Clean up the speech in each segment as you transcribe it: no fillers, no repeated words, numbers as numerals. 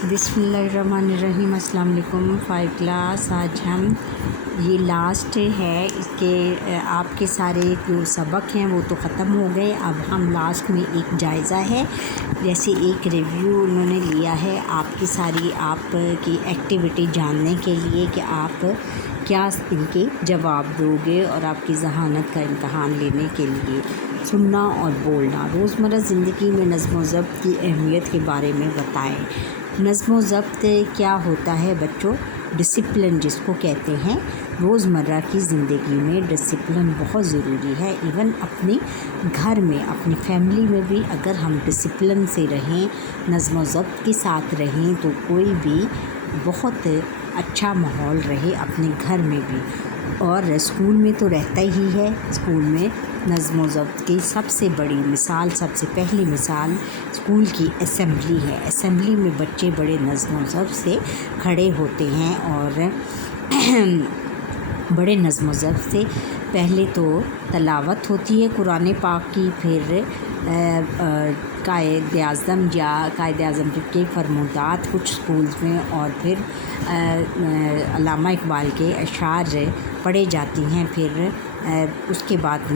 بسم اللہ الرحمن الرحیم۔ السلام علیکم 5 کلاس۔ آج ہم یہ لاسٹ ہے اس کے آپ کے سارے جو سبق ہیں وہ تو ختم ہو گئے، اب ہم لاسٹ میں ایک جائزہ ہے، جیسے ایک ریویو انہوں نے لیا ہے آپ کی ساری آپ کی ایکٹیویٹی جاننے کے لیے کہ آپ کیا ان کے جواب دو گے، اور آپ کی ذہانت کا امتحان لینے کے لیے سننا اور بولنا۔ روزمرہ زندگی میں نظم و ضبط کی اہمیت کے بارے میں بتائیں۔ نظم و ضبط کیا ہوتا ہے بچوں؟ ڈسپلن جس کو کہتے ہیں۔ روزمرہ کی زندگی میں ڈسپلن بہت ضروری ہے، ایون اپنے گھر میں، اپنی فیملی میں بھی اگر ہم ڈسپلن سے رہیں، نظم و ضبط کے ساتھ رہیں تو کوئی بھی بہت اچھا ماحول رہے اپنے گھر میں بھی، اور اسکول میں تو رہتا ہی ہے۔ اسکول میں نظم و ضبط کی سب سے بڑی مثال، سب سے پہلی مثال اسکول کی اسمبلی ہے۔ اسمبلی میں بچے بڑے نظم و ضبط سے کھڑے ہوتے ہیں، اور بڑے نظم و ضبط سے پہلے تو تلاوت ہوتی ہے قرآن پاک کی، پھر قائد اعظم یا قائد اعظم کے فرمودات کچھ اسکولز میں، اور پھر علامہ اقبال کے اشعار پڑھے جاتی ہیں، پھر اس کے بعد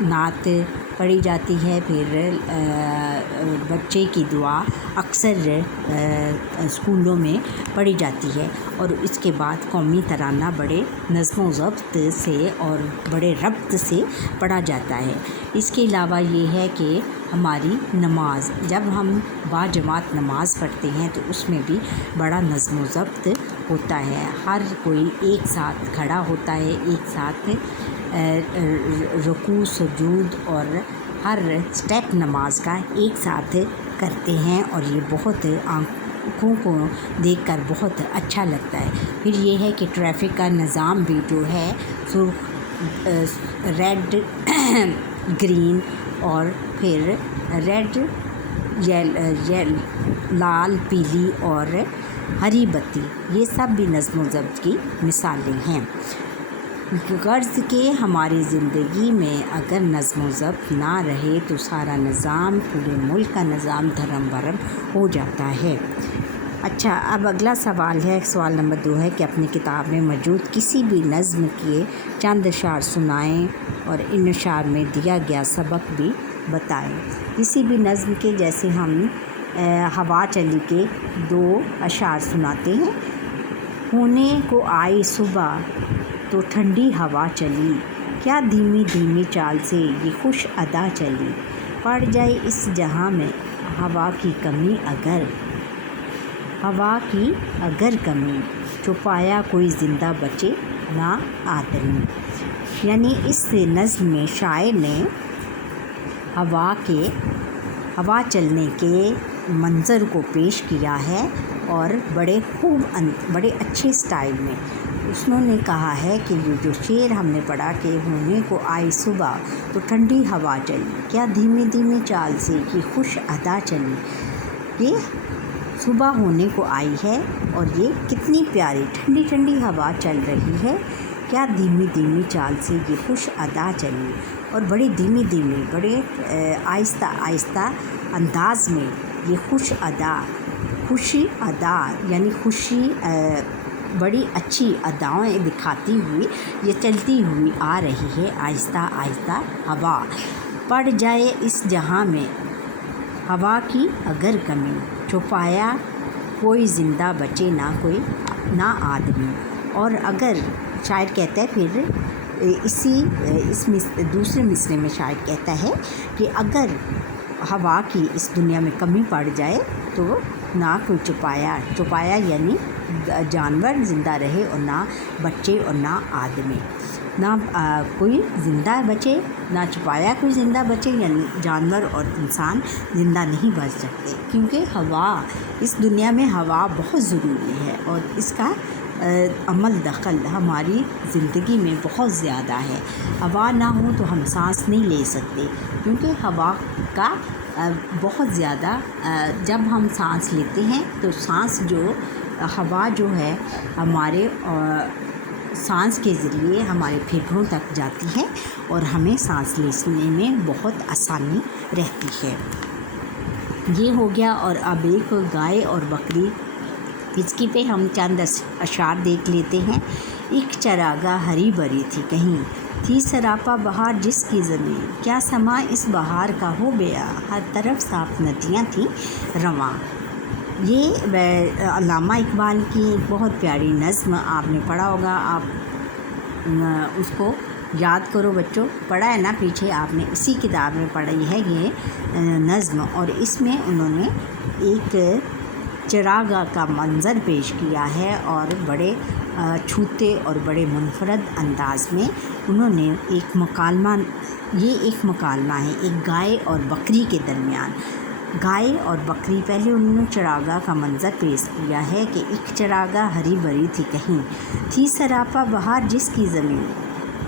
نعت پڑھی جاتی ہے، پھر بچے کی دعا اکثر اسکولوں میں پڑھی جاتی ہے، اور اس کے بعد قومی ترانہ بڑے نظم و ضبط سے اور بڑے ربط سے پڑھا جاتا ہے۔ اس کے علاوہ یہ ہے کہ ہماری نماز، جب ہم باجماعت نماز پڑھتے ہیں تو اس میں بھی بڑا نظم و ضبط ہوتا ہے، ہر کوئی ایک ساتھ کھڑا ہوتا ہے، ایک ساتھ رکوع سجود اور ہر سٹیپ نماز کا ایک ساتھ کرتے ہیں، اور یہ بہت آنکھوں کو دیکھ کر بہت اچھا لگتا ہے۔ پھر یہ ہے کہ ٹریفک کا نظام بھی جو ہے ریڈ گرین، اور پھر ریڈ لال پیلی اور ہری بتی، یہ سب بھی نظم و ضبط کی مثالیں ہیں۔ غرض کہ ہماری زندگی میں اگر نظم و ضبط نہ رہے تو سارا نظام، پورے ملک کا نظام دھرم برم ہو جاتا ہے۔ اچھا، اب اگلا سوال ہے، سوال نمبر 2 ہے کہ اپنی کتاب میں موجود کسی بھی نظم کے چند اشعار سنائیں اور ان اشعار میں دیا گیا سبق بھی بتائیں۔ کسی بھی نظم کے، جیسے ہم ہوا چلی کے 2 اشعار سناتے ہیں۔ ہونے کو آئی صبح تو ٹھنڈی ہوا چلی، کیا دھیمی دھیمی چال سے یہ خوش ادا چلی، پڑ جائے اس جہاں میں ہوا کی اگر کمی، چھپایا کوئی زندہ بچے نہ آدمی۔ یعنی اس نظم میں شاعر نے ہوا چلنے کے منظر کو پیش کیا ہے، اور بڑے اچھے سٹائل میں انہوں نے کہا ہے کہ یہ جو شعر ہم نے پڑھا کہ ہونے کو آئی صبح تو ٹھنڈی ہوا چلی، کیا دھیمی دھیمی چال سے یہ خوش ادا چلی، یہ صبح ہونے کو آئی ہے اور یہ کتنی پیاری ٹھنڈی ٹھنڈی ہوا چل رہی ہے، کیا دھیمی دھیمی چال سے یہ خوش ادا چلی، اور بڑے دھیمی دھیمی، بڑے آہستہ آہستہ انداز میں یہ خوشی ادا یعنی خوشی بڑی اچھی ادائیں دکھاتی ہوئی یہ چلتی ہوئی آ رہی ہے آہستہ آہستہ ہوا، پڑ جائے اس جہاں میں ہوا کی اگر کمی، چھپایا کوئی زندہ بچے نہ آدمی۔ اور اگر شاعر کہتا ہے، پھر اس دوسرے مصرعے میں شاعر کہتا ہے کہ اگر ہوا کی اس دنیا میں کمی پڑ جائے تو نہ کوئی چھپایا یعنی جانور زندہ رہے، اور نہ بچے اور نہ آدمی، نہ کوئی زندہ بچے، نہ چھپایا کوئی زندہ بچے، یعنی جانور اور انسان زندہ نہیں بچ سکتے، کیونکہ ہوا اس دنیا میں ہوا بہت ضروری ہے، اور اس کا عمل دخل ہماری زندگی میں بہت زیادہ ہے۔ ہوا نہ ہو تو ہم سانس نہیں لے سکتے، کیونکہ ہوا کا بہت زیادہ، جب ہم سانس لیتے ہیں تو ہوا جو ہے ہمارے سانس کے ذریعے ہمارے پھیپھڑوں تک جاتی ہے، اور ہمیں سانس لینے میں بہت آسانی رہتی ہے۔ یہ ہو گیا. اور اب ایک گائے اور بکری، اس کی پہ ہم چند اشعار دیکھ لیتے ہیں. ایک چراگاہ ہری بھری تھی کہیں، تھی سراپا بہار جس کی زمین، کیا سما اس بہار کا ہو گیا، ہر طرف صاف ندیاں تھیں رواں. یہ علامہ اقبال کی بہت پیاری نظم آپ نے پڑھا ہوگا. آپ اس کو یاد کرو بچوں، پڑھا ہے نا پیچھے آپ نے، اسی کتاب میں پڑھی ہے یہ نظم. اور اس میں انہوں نے ایک چراگاہ کا منظر پیش کیا ہے اور بڑے چھوتے اور بڑے منفرد انداز میں انہوں نے ایک مکالمہ ہے ایک گائے اور بکری کے درمیان. گائے اور بکری، پہلے انہوں نے چراگاہ کا منظر پیش کیا ہے کہ ایک چراگاہ ہری بھری تھی کہیں، تھی سراپا بہار جس کی زمین،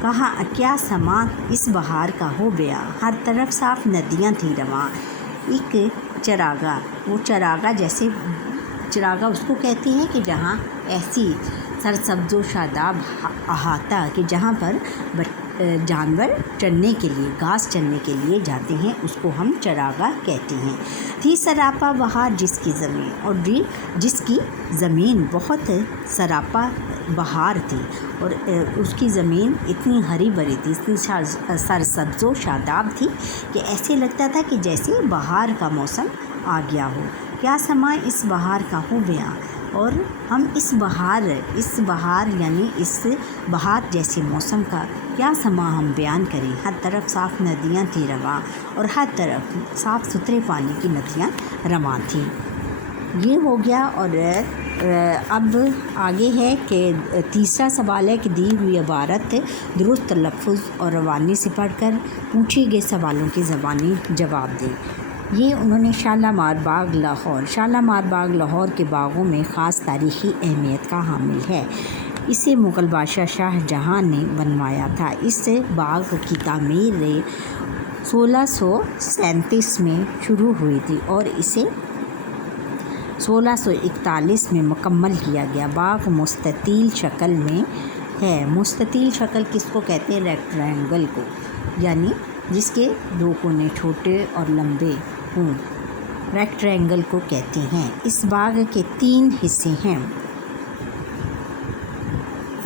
کہا کیا سما اس بہار کا ہو گیا، ہر طرف صاف ندیاں تھیں رواں. ایک چراگاہ، وہ چراگاہ جیسے چراگاہ اس کو کہتے ہیں کہ جہاں ایسی سرسبز و شاداب احاطہ کہ جہاں پر جانور چرنے کے لیے، گھاس چرنے کے لیے جاتے ہیں، اس کو ہم چراگاہ کہتے ہیں. تھی سراپا بہار جس کی زمین، اور جس کی زمین بہت سراپا بہار تھی اور اس کی زمین اتنی ہری بھری تھی، اتنی سرسبز و شاداب تھی کہ ایسے لگتا تھا کہ جیسے بہار کا موسم آ گیا ہو. کیا سما اس بہار کا ہو گیا، اور ہم اس بہار یعنی اس بہار جیسے موسم کا کیا سما ہم بیان کریں. ہر طرف صاف ندیاں تھیں رواں، اور ہر طرف صاف ستھرے پانی کی ندیاں رواں تھیں. یہ ہو گیا. اور اب آگے ہے کہ تیسرا سوال ہے کہ دی ہوئی عبارت درست تلفظ اور روانی سے پڑھ کر پوچھے گئے سوالوں کے زبانی جواب دیں. یہ انہوں نے شالیمار باغ لاہور کے باغوں میں خاص تاریخی اہمیت کا حامل ہے. اسے مغل بادشاہ شاہ جہاں نے بنوایا تھا. اس باغ کی تعمیر 1637 میں شروع ہوئی تھی اور اسے 1641 میں مکمل کیا گیا. باغ مستطیل شکل میں ہے. مستطیل شکل کس کو کہتے ہیں؟ ریکٹینگل کو، یعنی جس کے دو کونے چھوٹے اور لمبے ہوں، ریکٹینگل کو کہتے ہیں. اس باغ کے 3 حصے ہیں.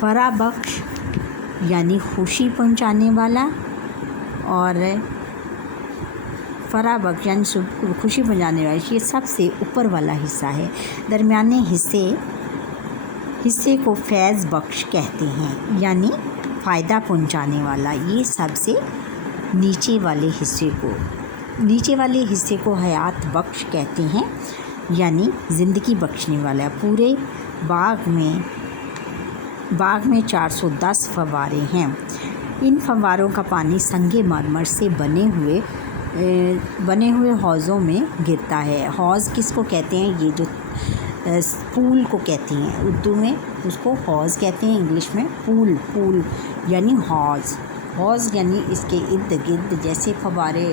فرح بخش یعنی خوشی پہنچانے والا، اور فرح بخش یعنی خوشی پہنچانے والا یہ سب سے اوپر والا حصہ ہے. درمیانے حصے کو فیض بخش کہتے ہیں، یعنی فائدہ پہنچانے والا. یہ سب سے نیچے والے حصے کو حیات بخش کہتے ہیں، یعنی زندگی بخشنے والا. پورے باغ میں 410 فوارے ہیں. ان فواروں کا پانی سنگ مرمر سے بنے ہوئے حوضوں میں گرتا ہے. حوض کس کو کہتے ہیں؟ یہ جو پول کو کہتے ہیں، اردو میں اس کو حوض کہتے ہیں، انگلش میں پول یعنی حوض یعنی اس کے ارد گرد جیسے فوارے.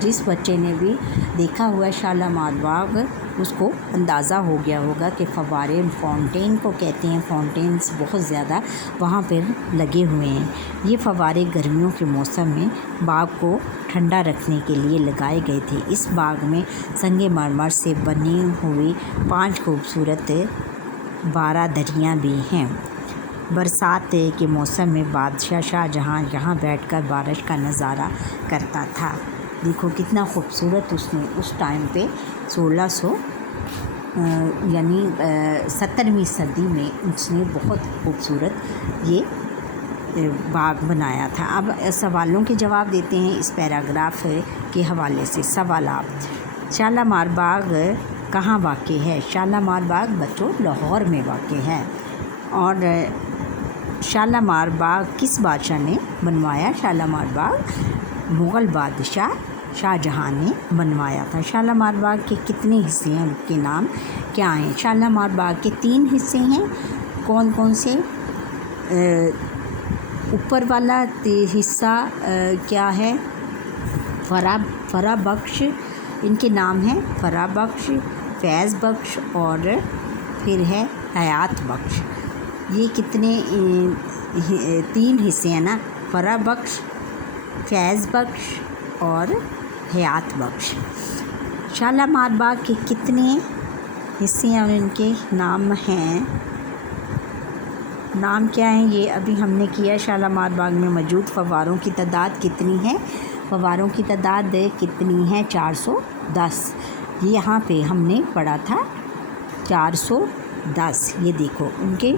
جس بچے نے بھی دیکھا ہوا ہے شالیمار باغ، اس کو اندازہ ہو گیا ہوگا کہ فوارے فاؤنٹین کو کہتے ہیں. فاؤنٹینس بہت زیادہ وہاں پر لگے ہوئے ہیں. یہ فوارے گرمیوں کے موسم میں باغ کو ٹھنڈا رکھنے کے لیے لگائے گئے تھے. اس باغ میں سنگ مرمر سے بنی ہوئی 5 خوبصورت 12 دریاں بھی ہیں. برسات کے موسم میں بادشاہ شاہ جہاں یہاں بیٹھ کر بارش کا نظارہ کرتا تھا. دیکھو کتنا خوبصورت اس نے اس ٹائم پہ 1600 یعنی 17ویں صدی میں اس نے بہت خوبصورت یہ باغ بنایا تھا. اب سوالوں کے جواب دیتے ہیں اس پیراگراف کے حوالے سے. سوالات: شالیمار باغ کہاں واقع ہے؟ شالیمار باغ بچوں لاہور میں واقع ہے. اور شالیمار باغ کس بادشاہ نے بنوایا؟ شالیمار باغ مغل بادشاہ شاہ جہاں نے بنوایا تھا. شالیمار باغ کے کتنے حصے ہیں؟ ان کے نام کیا ہیں؟ شالیمار باغ کے 3 حصے ہیں. کون سے؟ اوپر والا حصہ کیا ہے؟ فرح بخش. ان کے نام ہیں فرح بخش، فیض بخش اور پھر ہے حیات بخش. یہ کتنے 3 حصے ہیں نا، فرح بخش، فیض بخش اور حیات بخش. شالامار باغ کے کتنے حصے ہیں اور ان کے نام ہیں، نام کیا ہیں، یہ ابھی ہم نے کیا۔ شالامار باغ میں موجود فواروں کی تعداد کتنی ہے؟ فواروں کی تعداد کتنی ہے؟ 410۔ یہاں پہ ہم نے پڑھا تھا 410۔ یہ دیکھو ان کے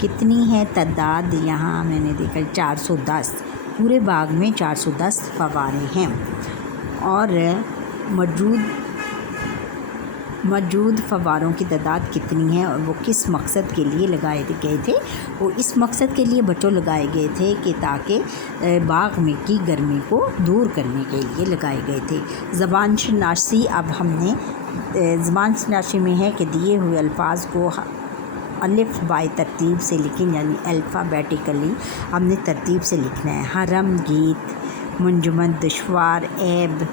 کتنی ہے تعداد، یہاں میں نے دیکھا 410۔ پورے باغ میں 410 فوارے ہیں۔ اور موجود فواروں کی تعداد کتنی ہے اور وہ کس مقصد کے لیے لگائے گئے تھے؟ وہ اس مقصد کے لیے بچوں لگائے گئے تھے کہ تاکہ باغ میں کی گرمی کو دور کرنے کے لیے لگائے گئے تھے۔ زبان شناسی، اب ہم نے زبان شناسی میں ہے کہ دیے ہوئے الفاظ کو الف بائی ترتیب سے لکھیں، یعنی الفابیٹیکلی ہم نے ترتیب سے لکھنا ہے۔ حرم، گیت، منجمد، دشوار، عیب،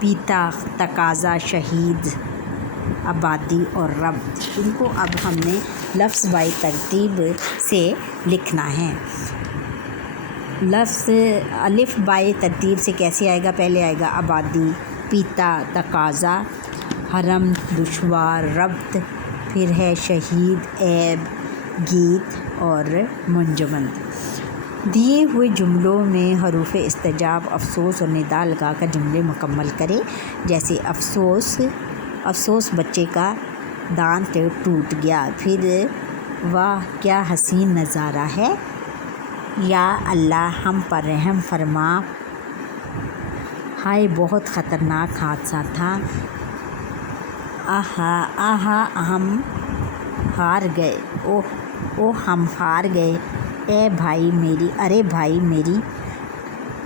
پیتا، تقاضا، شہید، آبادی اور ربط، ان کو اب ہم نے لفظ بائی ترتیب سے لکھنا ہے۔ لفظ الف بائی ترتیب سے کیسے آئے گا؟ پہلے آئے گا آبادی، پیتا، تقاضا، حرم، دشوار، ربط، پھر ہے شہید، عیب، گیت اور منجمد۔ دیے ہوئے جملوں میں حروف استعجاب، افسوس اور ندا لگا کر جملے مکمل کریں، جیسے افسوس بچے کا دانت ٹوٹ گیا، پھر واہ کیا حسین نظارہ ہے، یا اللہ ہم پر رحم فرما، ہائے بہت خطرناک حادثہ تھا، آہا ہم ہار گئے، اوہ ہم ہار گئے، ارے بھائی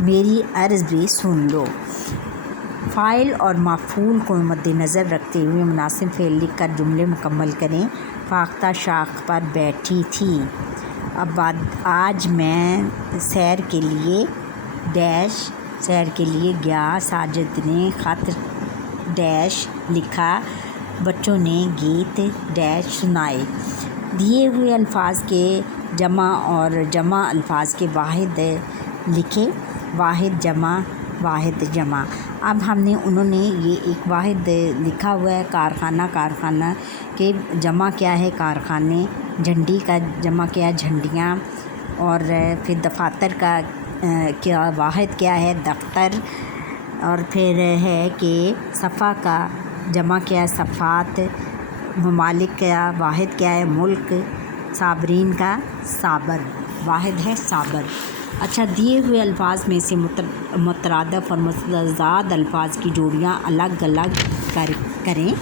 میری عرض بھی سن لو۔ فاعل اور مفعول کو مد نظر رکھتے ہوئے مناسب فعل لکھ کر جملے مکمل کریں۔ فاختہ شاخ پر بیٹھی تھی، آج میں سیر کے لیے گیا، ساجد نے خط ڈیش لکھا، بچوں نے گیت ڈیش سنائے۔ دیے ہوئے الفاظ کے جمع اور جمع الفاظ کے واحد لکھیں، واحد جمع، واحد جمع۔ اب انہوں نے یہ ایک واحد لکھا ہوا ہے، کارخانہ کے جمع کیا ہے؟ کارخانے۔ جھنڈی کا جمع کیا ہے؟ جھنڈیاں۔ اور پھر دفاتر کا کیا واحد کیا ہے؟ دفتر۔ اور پھر ہے کہ صفحہ کا جمع کیا ہے؟ صفحات۔ ممالک کا واحد کیا ہے؟ ملک۔ صابرین کا صابر، واحد ہے صابر۔ اچھا، دیے ہوئے الفاظ میں سے مترادف اور متضاد الفاظ کی جوڑیاں الگ الگ کریں،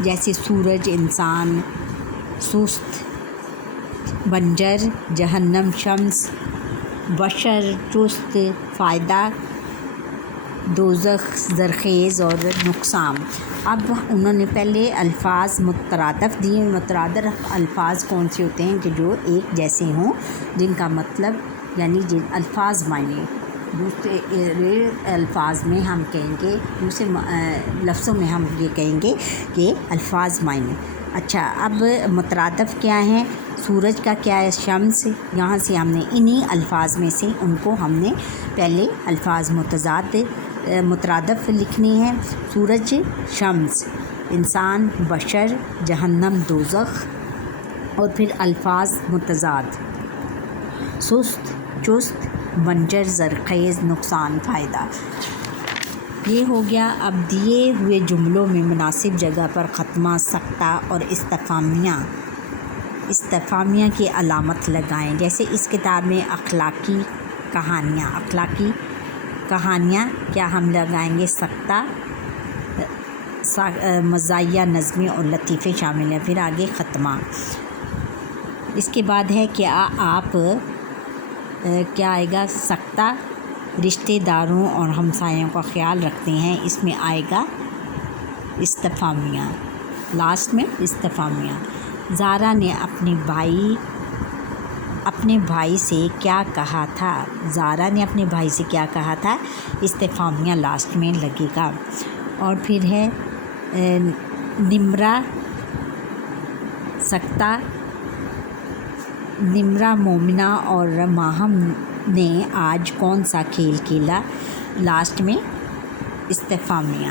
جیسے سورج، انسان، سست، بنجر، جہنم، شمس، بشر، چست، فائدہ، دوزخ، زرخیز اور نقصان۔ اب انہوں نے پہلے الفاظ مترادف دیے۔ مترادف الفاظ کون سے ہوتے ہیں؟ کہ جو ایک جیسے ہوں، جن کا مطلب یعنی جن الفاظ معنی دوسرے الفاظ میں ہم کہیں گے، دوسرے لفظوں میں ہم یہ کہیں گے کہ الفاظ معنی۔ اچھا، اب مترادف کیا ہیں؟ سورج کا کیا ہے؟ شمس۔ یہاں سے ہم نے انہی الفاظ میں سے ان کو ہم نے پہلے الفاظ مترادف لکھنے ہیں۔ سورج، شمس، انسان، بشر، جہنم، دوزخ۔ اور پھر الفاظ متضاد، سست، چست، بنجر، زرخیز، نقصان، فائدہ۔ یہ ہو گیا۔ اب دیے ہوئے جملوں میں مناسب جگہ پر ختمہ، سکتہ اور استفہامیہ کی علامت لگائیں، جیسے اس کتاب میں اخلاقی کہانیاں کیا ہم لگائیں گے؟ سکتہ۔ مزاحیہ، نظمی اور لطیفے شامل ہیں۔ پھر آگے ختمہ۔ اس کے بعد ہے کیا آپ کیا آئے گا؟ سکتہ۔ رشتہ داروں اور ہمسایوں کا خیال رکھتے ہیں، اس میں آئے گا استفہامیہ، لاسٹ میں استفہامیہ۔ زارا نے اپنے بھائی سے کیا کہا تھا؟ زارا نے اپنے بھائی سے کیا کہا تھا؟ استفہامیہ لاسٹ میں لگے گا۔ اور پھر ہے نمرہ، سکتہ، نمرہ، مومنہ اور ماہم نے آج کون سا کھیل کھیلا؟ لاسٹ میں استفہامیہ۔